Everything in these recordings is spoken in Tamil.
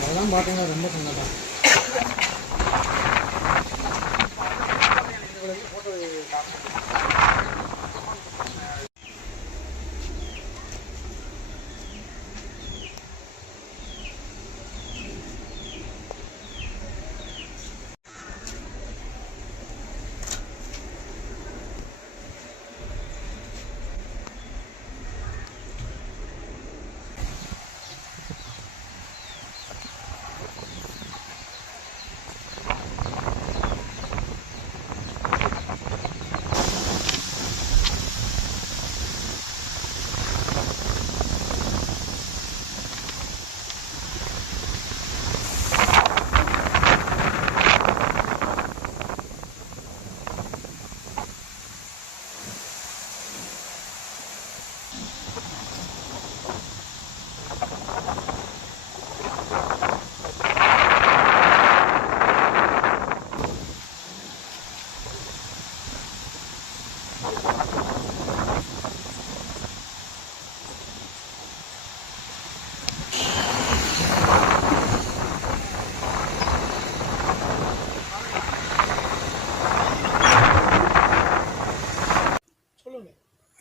அதெல்லாம் பார்த்தீங்கன்னா ரொம்ப சங்கடம்.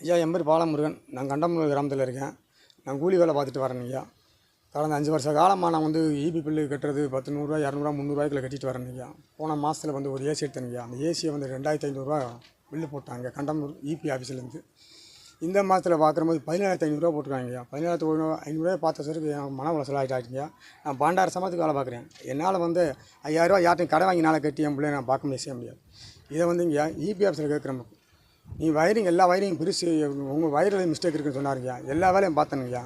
ஐயா, என் பேர் பாலமுருகன். நான் கண்டமூர் கிராமத்தில் இருக்கேன். நான் கூலி வேலை பார்த்துட்டு வரேன் ஐயா. கடந்த 5 வருஷ காலமாக நான் வந்து ஈபி பில்லு கட்டுறது 10 100 200 300 கட்டிட்டு வரேன் ஐயா. போன மாதத்தில் வந்து ஒரு ஏசி எடுத்தேன் ஐயா. அந்த ஏசியை வந்து 2500 பில்லு போட்டாங்க கண்டமூர் இபி ஆஃபீஸ்லேருந்து. இந்த மாதத்தில் பார்க்கும்போது 17500 போட்டுருக்காங்க ஐயா. 17500 பார்த்த சருக்கு என் மன உளைச்சல் ஆகிட்டாங்க. நான் 12 சமத்துக்கு வேலை பார்க்குறேன். என்னால் வந்து 5000 யார்ட்டையும் கடை வாங்கி நாளை கட்டி என் பிள்ளைய நான் பார்க்க செய்ய முடியாது. இதை வந்து இங்கே இபி ஆஃபீஸில் கேட்குறேன். நீ வயரிங் எல்லா வயரிங் பிரித்து உங்கள் வயரில் மிஸ்டேக் இருக்குன்னு சொன்னாருங்க. எல்லா வேலையும் பார்த்தனுங்கய்யா.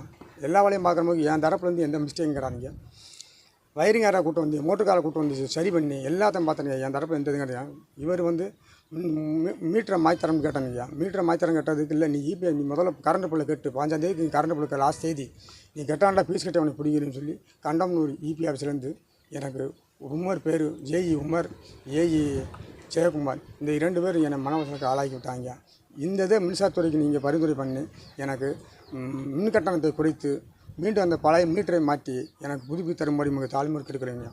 எல்லா வேலையும் பார்க்கும்போது என் தரப்புலேருந்து எந்த மிஸ்டேக்குங்கிறானுங்க. வயரிங் யாராக கூட்டம் வந்து மோட்டருக்காரை கூட்டம் வந்து சரி பண்ணி எல்லாத்தையும் பார்த்தனுங்க. என் தரப்பு எந்த இதுங்க கிடையாது. இவர் வந்து மீட்டரை மாய்த்தரம்னு கேட்டானுங்கய்யா. மீட்டரை மாய்த்தரம் கேட்டதுக்கு இல்லை, நீ இபி நீ முதல்ல கரண்ட் பிள்ளை கட்டு 15ஆம் தேதி நீ கரண்ட் பிள்ளை லாஸ்ட் தேதி நீ கெட்டாண்டா ஃபீஸ் கட்ட அவனுக்கு பிடிக்கிறேன்னு சொல்லி கண்டமனூர் இபி ஆஃபீஸ்லேருந்து எனக்கு உமர் பேர் ஜேஇ உமர், ஏஇ ஜெயக்குமார், இந்த 2 பேர் என்னை மனவசலுக்கு ஆளாக்கி விட்டாங்க. இந்த இதை மின்சாரத்துறைக்கு நீங்கள் பரிந்துரை பண்ணி எனக்கு மின் கட்டணத்தை குறைத்து மீண்டும் அந்த பழைய மீட்டரை மாற்றி எனக்கு புதுப்பி தரும்படி உங்களுக்கு தாழ்மையாக இருக்கிறீங்க.